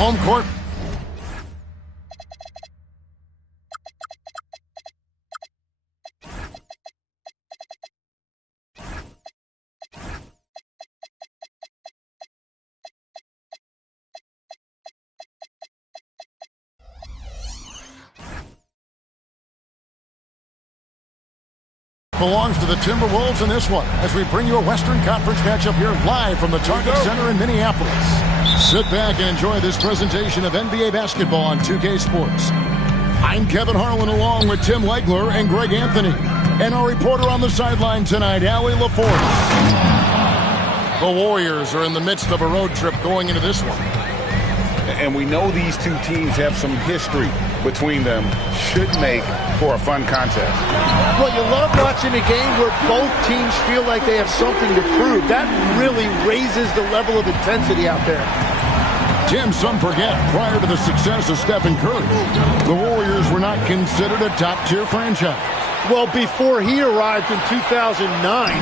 Home court. Belongs to the Timberwolves in this one as we bring you a Western Conference matchup here live from the Target Center in Minneapolis. Sit back and enjoy this presentation of NBA basketball on 2K Sports. I'm Kevin Harlan along with Tim Legler and Greg Anthony. And our reporter on the sideline tonight, Allie LaForce. The Warriors are in the midst of a road trip going into this one. And we know these two teams have some history between them. Should make for a fun contest. Well, you love watching a game where both teams feel like they have something to prove. That really raises the level of intensity out there. Tim, some forget, prior to the success of Stephen Curry, the Warriors were not considered a top-tier franchise. Well, before he arrived in 2009,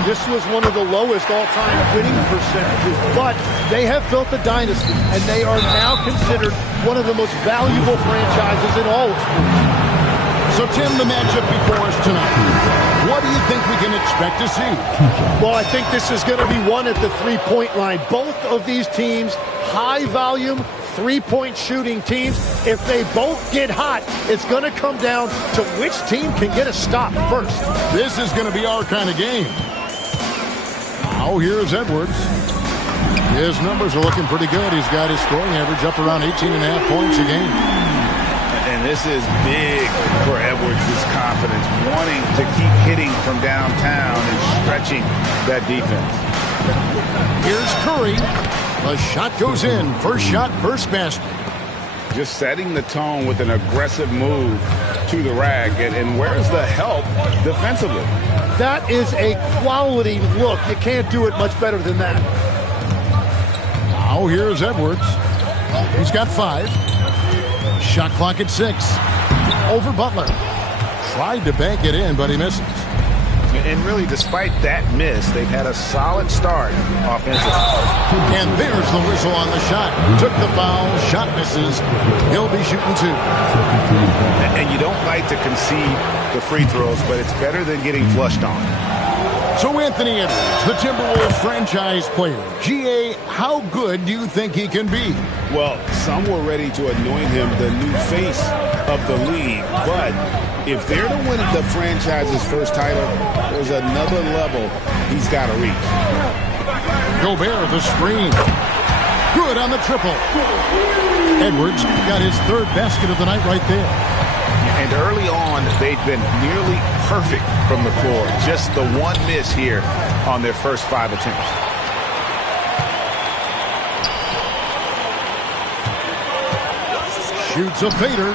this was one of the lowest all-time winning percentages. But they have built a dynasty, and they are now considered one of the most valuable franchises in all of sports. So, Tim, the matchup before us tonight, what do you think we can expect to see? Well, I think this is going to be one at the three-point line. Both of these teams, high-volume, three-point shooting teams. If they both get hot, it's going to come down to which team can get a stop first. This is going to be our kind of game. Now, here's Edwards. His numbers are looking pretty good. He's got his scoring average up around 18.5 points a game. And this is big for Edwards' confidence, wanting to keep hitting from downtown and stretching that defense. Here's Curry. The shot goes in. First shot, first basket. Just setting the tone with an aggressive move to the rack. And where's the help defensively? That is a quality look. You can't do it much better than that. Now here's Edwards. He's got 5. Shot clock at 6. Over Butler. Tried to bank it in, but he misses. And really, despite that miss, they've had a solid start offensively. And there's the whistle on the shot. Took the foul. Shot misses. He'll be shooting 2. And you don't like to concede the free throws, but it's better than getting flushed on. So Anthony Edwards, the Timberwolves franchise player. GA, how good do you think he can be? Well, some were ready to anoint him the new face of the league, but if they're to win the franchise's first title, there's another level he's got to reach. Gobert, the screen. Good on the triple. Edwards got his 3rd basket of the night right there. And early on, they've been nearly perfect from the floor. Just the one miss here on their first 5 attempts. Shoots a fader.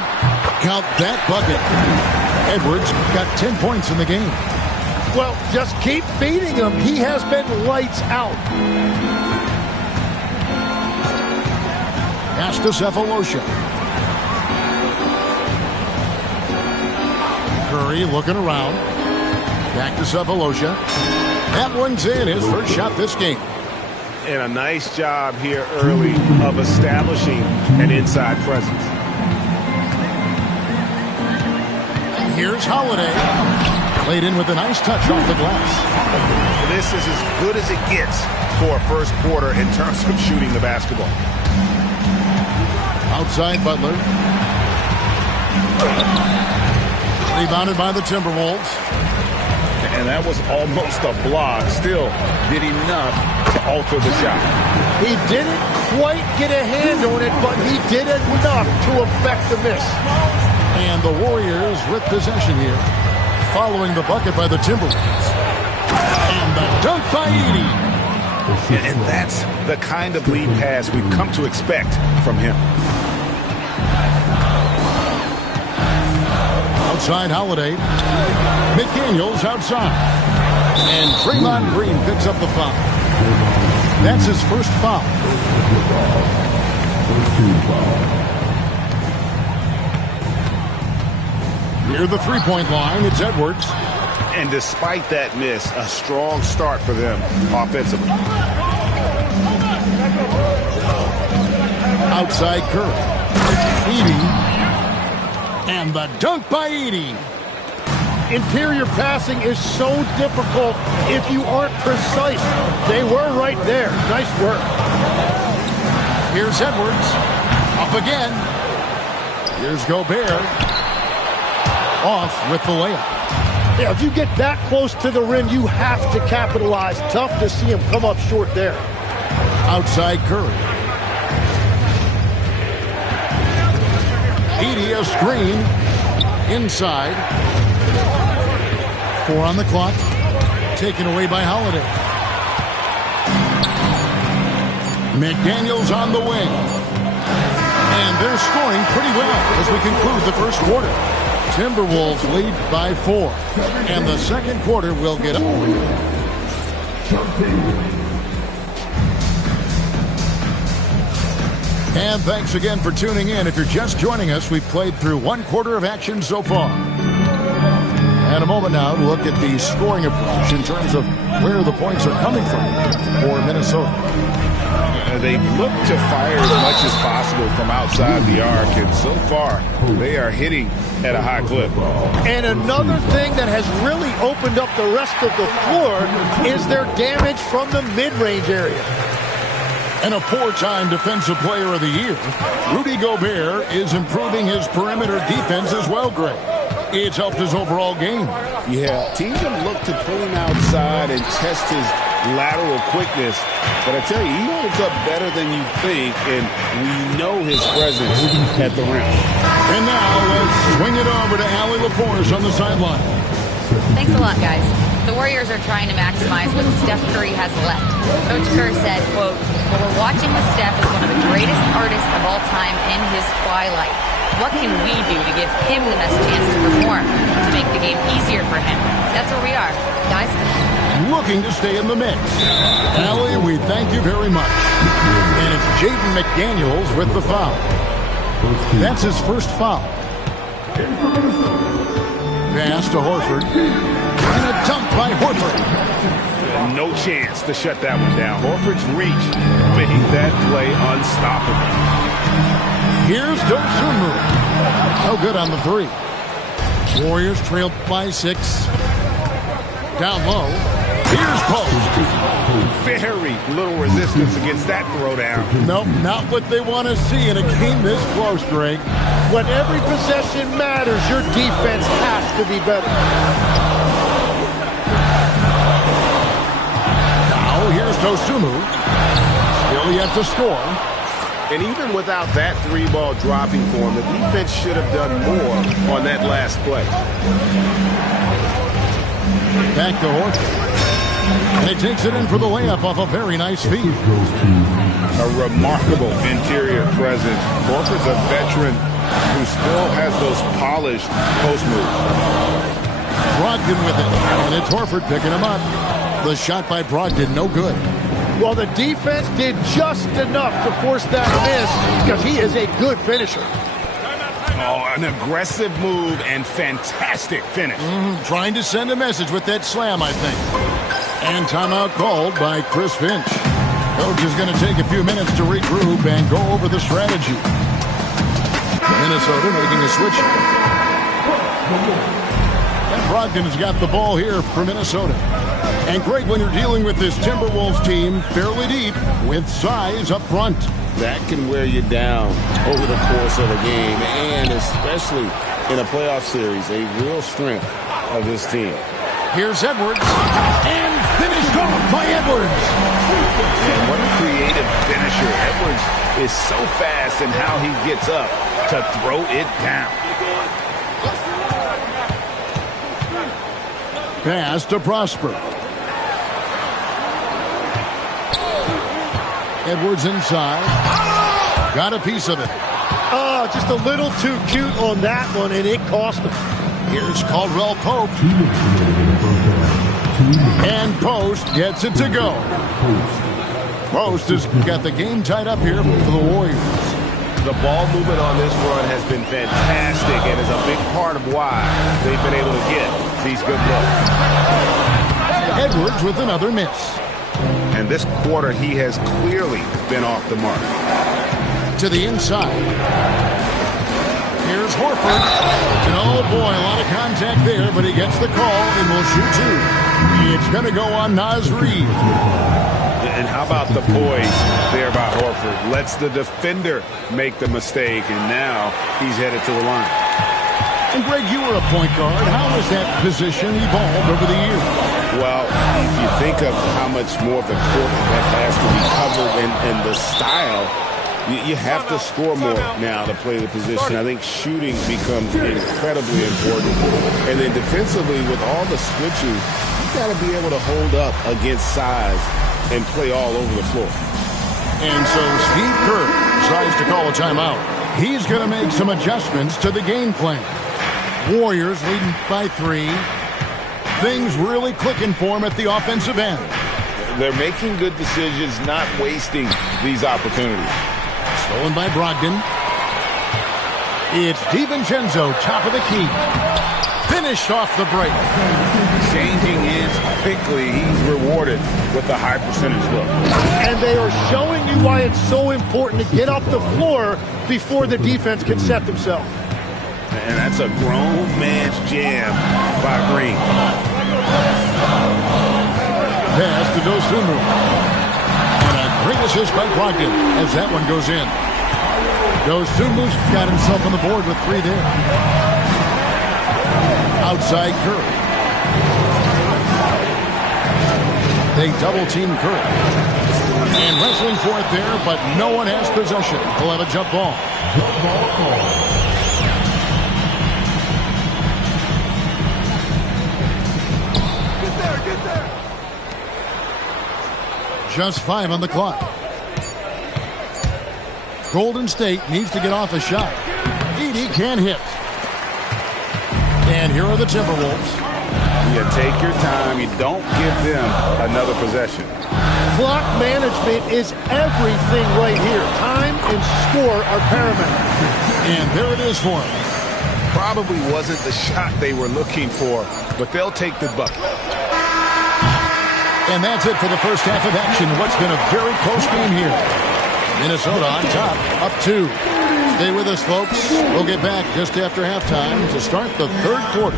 Count that bucket. Edwards got 10 points in the game. Well, just keep feeding him. He has been lights out. Pass to Sefolosha. Curry looking around. Back to Sefolosha. That one's in. His first shot this game. And a nice job here early of establishing an inside presence. Here's Holiday. Played in with a nice touch off the glass. This is as good as it gets for a first quarter in terms of shooting the basketball. Outside Butler. Rebounded by the Timberwolves. And that was almost a block. Still did enough to alter the shot. He didn't quite get a hand on it, but he did enough to affect the miss. And the Warriors with possession here, following the bucket by the Timberwolves. And the dunk by Edey. And that's the kind of lead pass we've come to expect from him. Outside Holiday. McDaniels outside. And Draymond Green picks up the foul. That's his first foul. Near the three-point line, it's Edwards. And despite that miss, a strong start for them offensively. Outside Curry. Edey. And the dunk by Edey. Interior passing is so difficult if you aren't precise. They were right there. Nice work. Here's Edwards. Up again. Here's Gobert. Off with the layup. Yeah, if you get that close to the rim, you have to capitalize. Tough to see him come up short there. Outside Curry. Edey a screen. Inside. 4 on the clock. Taken away by Holiday. McDaniels on the wing. And they're scoring pretty well as we conclude the first quarter. Timberwolves lead by 4. And the second quarter will get up. And thanks again for tuning in. If you're just joining us, we've played through 1 quarter of action so far. And a moment now to look at the scoring approach in terms of where the points are coming from for Minnesota. They've looked to fire as much as possible from outside the arc, and so far they are hitting at a high clip. And another thing that has really opened up the rest of the floor is their damage from the mid-range area. And a 4-time Defensive Player of the Year, Rudy Gobert is improving his perimeter defense as well, Greg. It's helped his overall game. Yeah, teams have looked to pull him outside and test his lateral quickness. But I tell you, he holds up better than you think, and we know his presence at the rim. And now let's swing it over to Allie LaForce on the sideline. Thanks a lot, guys. The Warriors are trying to maximize what Steph Curry has left. Coach Kerr said, quote, "What we're watching with Steph is one of the greatest artists of all time in his twilight. What can we do to give him the best chance to perform, to make the game easier for him?" That's where we are, guys. Looking to stay in the mix. Allie, we thank you very much. And it's Jaden McDaniels with the foul. That's his first foul. Pass to Horford. And a dunk by Horford. No chance to shut that one down. Horford's reach made that play unstoppable. Here's Dosunmu. No good on the 3. Warriors trailed by 6. Down low. Here's Post. Very little resistance against that throwdown. Nope, not what they want to see in a game this close, Greg. When every possession matters, your defense has to be better. Now here's Dosunmu. Still yet to score. And even without that 3-ball dropping for him, the defense should have done more on that last play. Back to Horford. And he takes it in for the layup off a very nice feed. A remarkable interior presence. Horford's a veteran who still has those polished post moves. Brogdon with it. And it's Horford picking him up. The shot by Brogdon, no good. Well, the defense did just enough to force that miss because he is a good finisher. Oh, an aggressive move and fantastic finish. Trying to send a message with that slam, I think. And timeout called by Chris Finch. Coach is going to take a few minutes to regroup and go over the strategy. Minnesota making a switch. And Brogdon has got the ball here for Minnesota. And Greg, when you're dealing with this Timberwolves team fairly deep with size up front, that can wear you down over the course of a game, and especially in a playoff series, a real strength of this team. Here's Edwards, and finished off by Edwards. And what a creative finisher. Edwards is so fast in how he gets up to throw it down. Pass to Prosper. Edwards inside. Got a piece of it. Oh, just a little too cute on that one, and it cost him. Here's Caldwell Pope. And Post gets it to go. Post has got the game tied up here for the Warriors. The ball movement on this run has been fantastic and is a big part of why they've been able to get these good looks. Edwards with another miss. And this quarter, he has clearly been off the mark. To the inside. Here's Horford. And oh boy, a lot of contact there, but he gets the call and will shoot two. It's going to go on Naz Reid. And how about the poise there by Horford? Lets the defender make the mistake, and now he's headed to the line. And Greg, you were a point guard. How has that position evolved over the years? Well, if you think of how much more of the court that has to be covered and the style, you have to score more now to play the position. I think shooting becomes incredibly important. And then defensively, with all the switching, you got to be able to hold up against size and play all over the floor. And so Steve Kerr decides to call a timeout. He's going to make some adjustments to the game plan. Warriors leading by 3. Things really clicking for him at the offensive end. They're making good decisions, not wasting these opportunities. Stolen by Brogdon. It's DiVincenzo, top of the key. Finished off the break. Changing ends quickly. He's rewarded with a high percentage look. And they are showing you why it's so important to get off the floor before the defense can set themselves. And that's a grown man's jam by Green. Pass to Dosunmu. And a great assist by Brogdon as that one goes in. Dosunmu's got himself on the board with 3 there. Outside Curry. They double-team Curry. And wrestling for it there, but no one has possession. He'll have a jump ball. Just 5 on the clock. Golden State needs to get off a shot. Edey can't hit. And here are the Timberwolves. You take your time. You don't give them another possession. Clock management is everything right here. Time and score are paramount. And there it is for them. Probably wasn't the shot they were looking for, but they'll take the bucket. And that's it for the first half of action. What's been a very close game here. Minnesota on top, up 2. Stay with us, folks. We'll get back just after halftime to start the third quarter.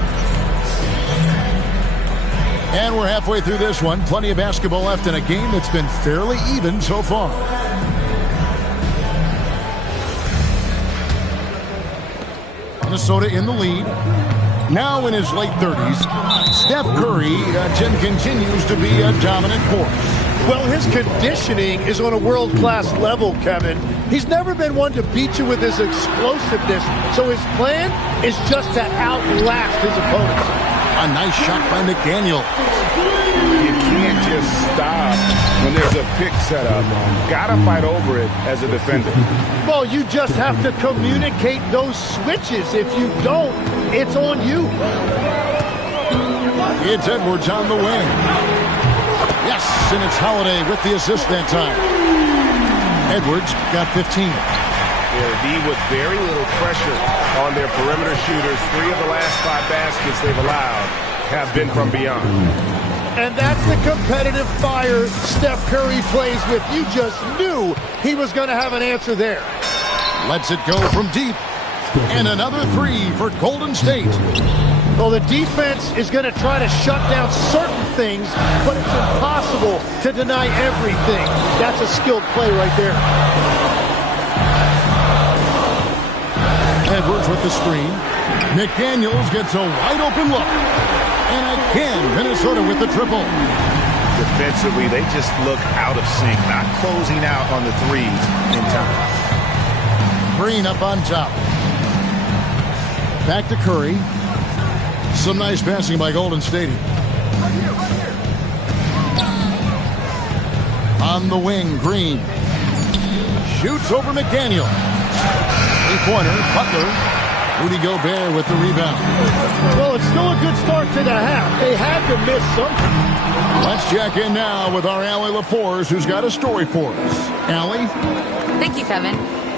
And we're halfway through this one. Plenty of basketball left in a game that's been fairly even so far. Minnesota in the lead. Now in his late 30s, Steph Curry continues to be a dominant force. Well, his conditioning is on a world-class level, Kevin. He's never been one to beat you with his explosiveness, so his plan is just to outlast his opponents. A nice shot by McDaniel. You can't just stop when there's a pick set up. Gotta fight over it as a defender. Well, you just have to communicate those switches. If you don't, it's on you. It's Edwards on the wing. Yes, and it's Holiday with the assist that time. Edwards got 15. D with very little pressure on their perimeter shooters. 3 of the last 5 baskets they've allowed have been from beyond. And that's the competitive fire Steph Curry plays with. You just knew he was going to have an answer there. Lets it go from deep. And another 3 for Golden State. Well, the defense is going to try to shut down certain things, but it's impossible to deny everything. That's a skilled play right there. Edwards with the screen. McDaniels gets a wide open look. And again, Minnesota with the triple. Defensively, they just look out of sync, not closing out on the 3s in time. Green up on top. Back to Curry. Some nice passing by Golden State. On the wing, Green. Shoots over McDaniel. 3-pointer, Butler. Rudy Gobert with the rebound. Well, it's still a good start to the half. They had to miss something. Let's check in now with our Allie LaForce, who's got a story for us. Allie? Thank you, Kevin.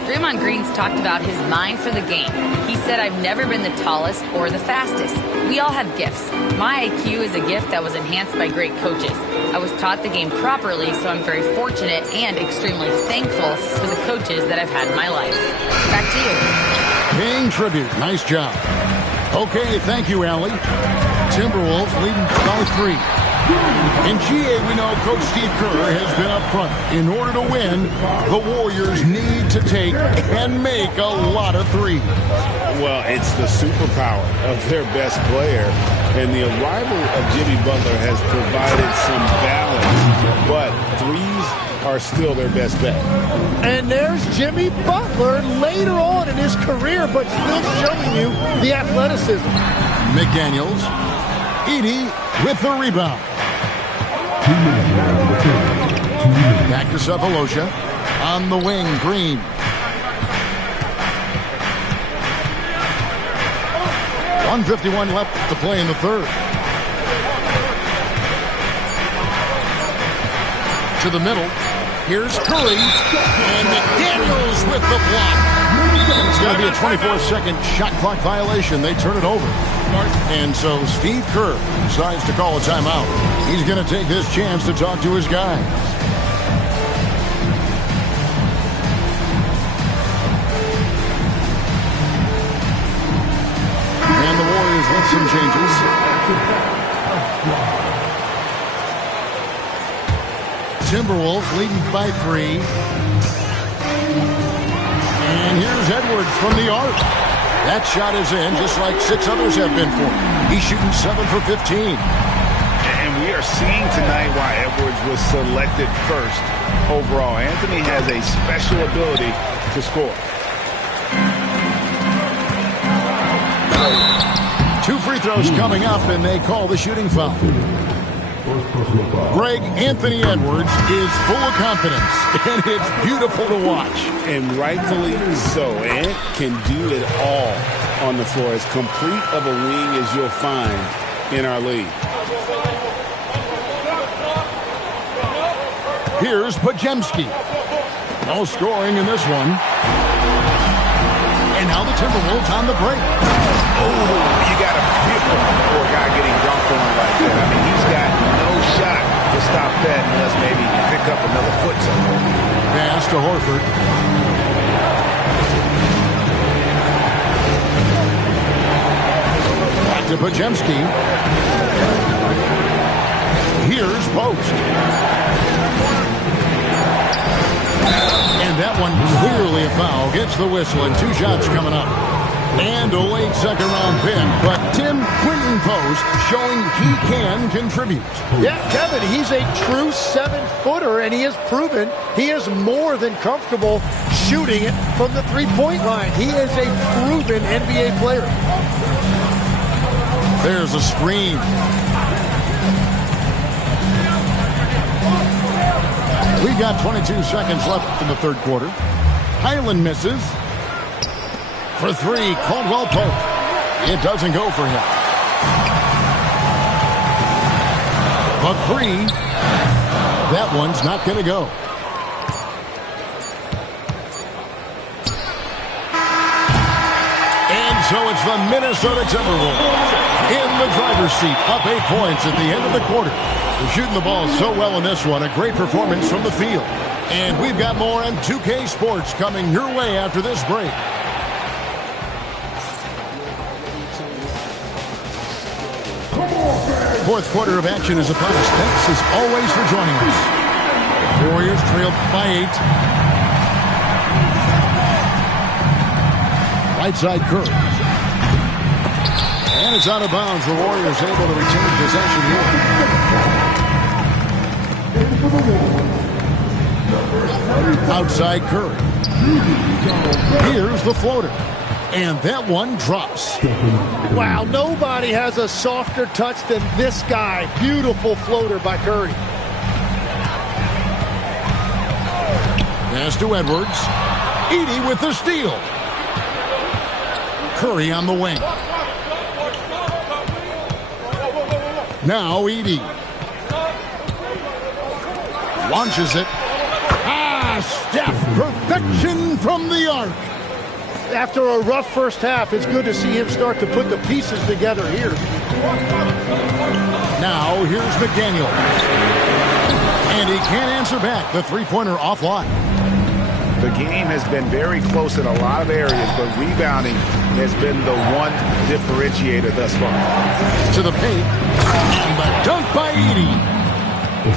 Draymond Green's talked about his mind for the game. He said, "I've never been the tallest or the fastest. We all have gifts. My IQ is a gift that was enhanced by great coaches. I was taught the game properly, so I'm very fortunate and extremely thankful for the coaches that I've had in my life." Back to you. Paying tribute. Nice job. Okay, thank you, Allie. Timberwolves leading by 3. In GA, we know Coach Steve Kerr has been up front. In order to win, the Warriors need to take and make a lot of threes. Well, it's the superpower of their best player, and the arrival of Jimmy Butler has provided some balance, but threes are still their best bet. And there's Jimmy Butler later on in his career, but still showing you the athleticism. McDaniels, Edey with the rebound. Back to Sefolosha. On the wing, Green. .151 left to play in the third. To the middle. Here's Curry. And McDaniels with the block. It's going to be a 24-second shot clock violation. They turn it over. And so Steve Kerr decides to call a timeout. He's going to take this chance to talk to his guys. And the Warriors with some changes. Timberwolves leading by 3. And here's Edwards from the arc. That shot is in, just like 6 others have been for him. He's shooting 7 for 15. And we are seeing tonight why Edwards was selected first overall. Anthony has a special ability to score. 2 free throws coming up, and they call the shooting foul. Greg, Anthony Edwards is full of confidence, and it's beautiful to watch. And rightfully so. Ant can do it all on the floor. As complete of a wing as you'll find in our league. Here's Podziemski. No scoring in this one. And now the Timberwolves on the break. Oh, you got to feel for a guy getting dunked on like that. I mean, he's got no shot to stop that unless maybe you pick up another foot somewhere. Pass to Horford. Back to Podziemski. Here's Post. And that one clearly a foul. Gets the whistle, and 2 shots coming up. And a late second-round pin. But Tim Quinton Post showing he can contribute. Yeah, Kevin, he's a true 7-footer, and he has proven he is more than comfortable shooting it from the three-point line. He is a proven NBA player. There's a screen. We've got 22 seconds left in the third quarter. Highland misses. For 3, Caldwell Pope. It doesn't go for him. But 3, that one's not going to go. And so it's the Minnesota Timberwolves in the driver's seat, up 8 points at the end of the quarter. They're shooting the ball so well in this one. A great performance from the field. And we've got more on 2K Sports coming your way after this break. Fourth quarter of action is upon us. Thanks as always for joining us. Warriors trail by 8. Right side Curry. And it's out of bounds. The Warriors able to retain possession here. Outside Curry. Here's the floater. And that one drops. Wow, nobody has a softer touch than this guy. Beautiful floater by Curry. Pass to Edwards. Edey with the steal. Curry on the wing. Now Edey. Launches it. A Steph perfection from the arc. After a rough first half, it's good to see him start to put the pieces together here. Now, here's McDaniel. And he can't answer back. The three-pointer offline. The game has been very close in a lot of areas, but rebounding has been the one differentiator thus far. To the paint. And the dunk by Edey.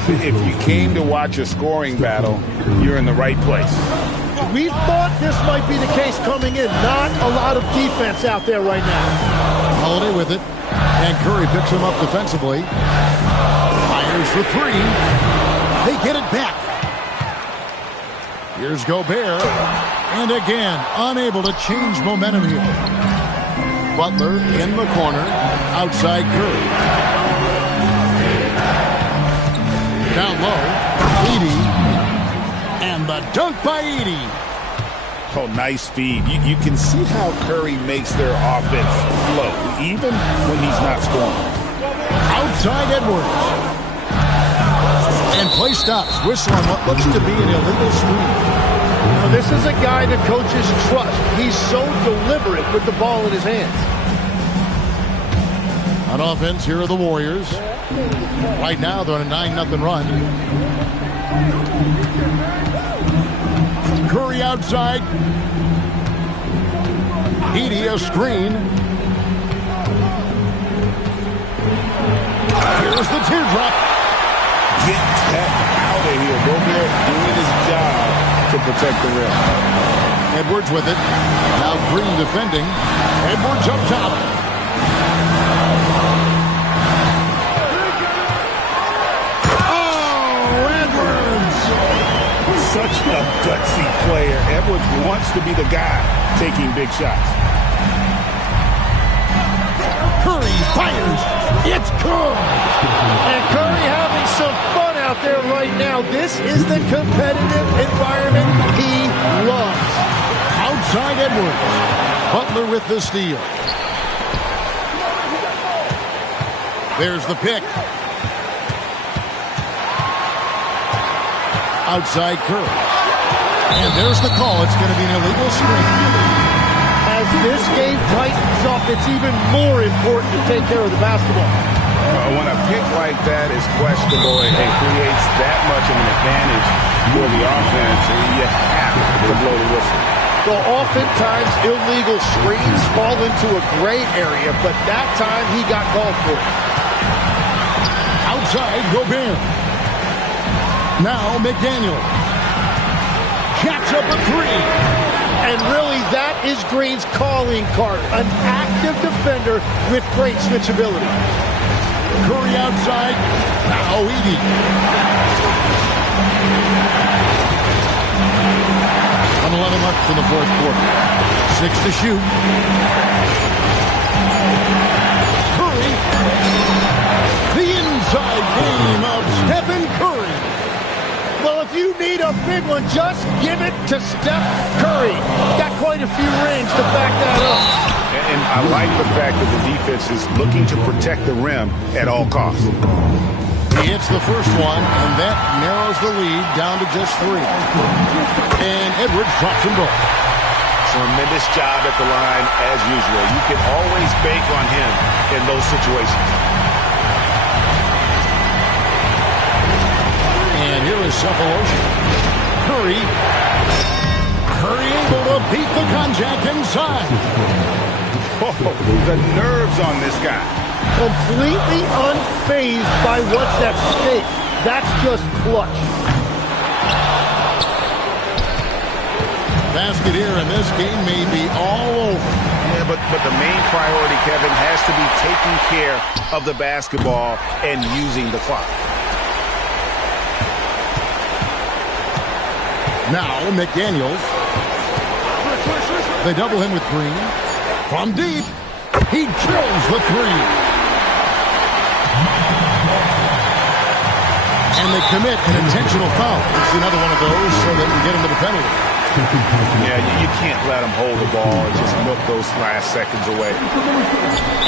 If you came to watch a scoring battle, you're in the right place. We thought this might be the case coming in. Not a lot of defense out there right now. Holiday with it. And Curry picks him up defensively. Fires for three. They get it back. Here's Gobert. And again, unable to change momentum here. Butler in the corner. Outside Curry. Down low. Edey. And the dunk by Edey. Oh, nice feed. You can see how Curry makes their offense flow, even when he's not scoring. Outside Edwards. And play stops. Whistle on what looks to be an illegal screen. Now, this is a guy the coaches trust. He's so deliberate with the ball in his hands. On offense, here are the Warriors. Right now, they're on a 9-0 run. Curry outside. Edey a screen. Here's the teardrop. Get that out of here. Gobert doing his job to protect the rim. Edwards with it. Now Green defending. Edwards up top. Such a gutsy player. Edwards wants to be the guy taking big shots. Curry fires. It's good. And Curry having some fun out there right now. This is the competitive environment he loves. Outside Edwards. Butler with the steal. There's the pick. Outside Curry. And there's the call. It's going to be an illegal screen. As this game tightens up, it's even more important to take care of the basketball. When a pick like that is questionable and it creates that much of an advantage for the offense, you have to blow the whistle. Well, oftentimes illegal screens fall into a gray area, but that time he got called for it. Outside Gobert. Now McDaniel. Catch up a three. And really, that is Green's calling card. An active defender with great switchability. Curry outside. Now Edey. On 11 left in the fourth quarter. 6 to shoot. Curry. The inside game of Stephen Curry. Well, if you need a big one, just give it to Steph Curry. Got quite a few rings to back that up. And I like the fact that the defense is looking to protect the rim at all costs. He hits the first one, and that narrows the lead down to just 3. And Edwards drops them both. Tremendous job at the line, as usual. You can always bank on him in those situations. And here is Cephalosha. Curry able to beat the contact inside. Oh, the nerves on this guy. Completely unfazed by what's at stake. That's just clutch. Basket here, and this game may be all over. Yeah, but the main priority, Kevin, has to be taking care of the basketball and using the clock. Now, McDaniels. They double him with Green. From deep, he drills the three. And they commit an intentional foul. It's another one of those so they can get into the penalty. Yeah, you can't let them hold the ball and just milk those last seconds away.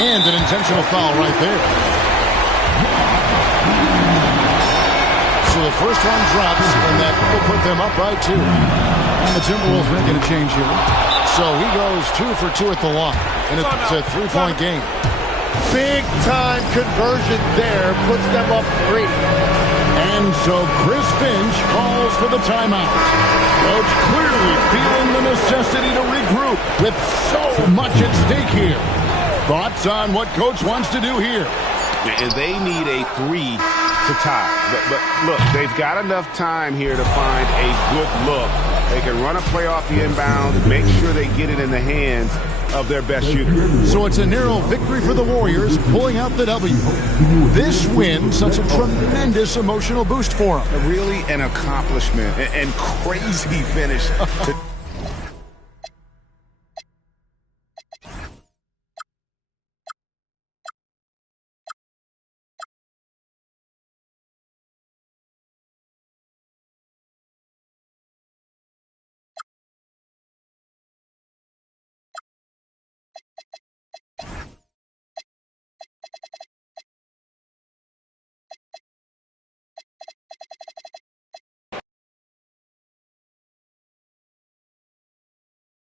And an intentional foul right there. So the first one drops, and that will put them up by 2. And the Timberwolves making a change here. So he goes 2 for 2 at the line, and it's a 3-point game. Big-time conversion there puts them up 3. And so Chris Finch calls for the timeout. Coach clearly feeling the necessity to regroup with so much at stake here. Thoughts on what Coach wants to do here? And they need a 3 to tie. But look, they've got enough time here to find a good look. They can run a play off the inbound, make sure they get it in the hands of their best shooter. So it's a narrow victory for the Warriors, pulling out the W. This win sets a tremendous emotional boost for them. Really an accomplishment and crazy finish to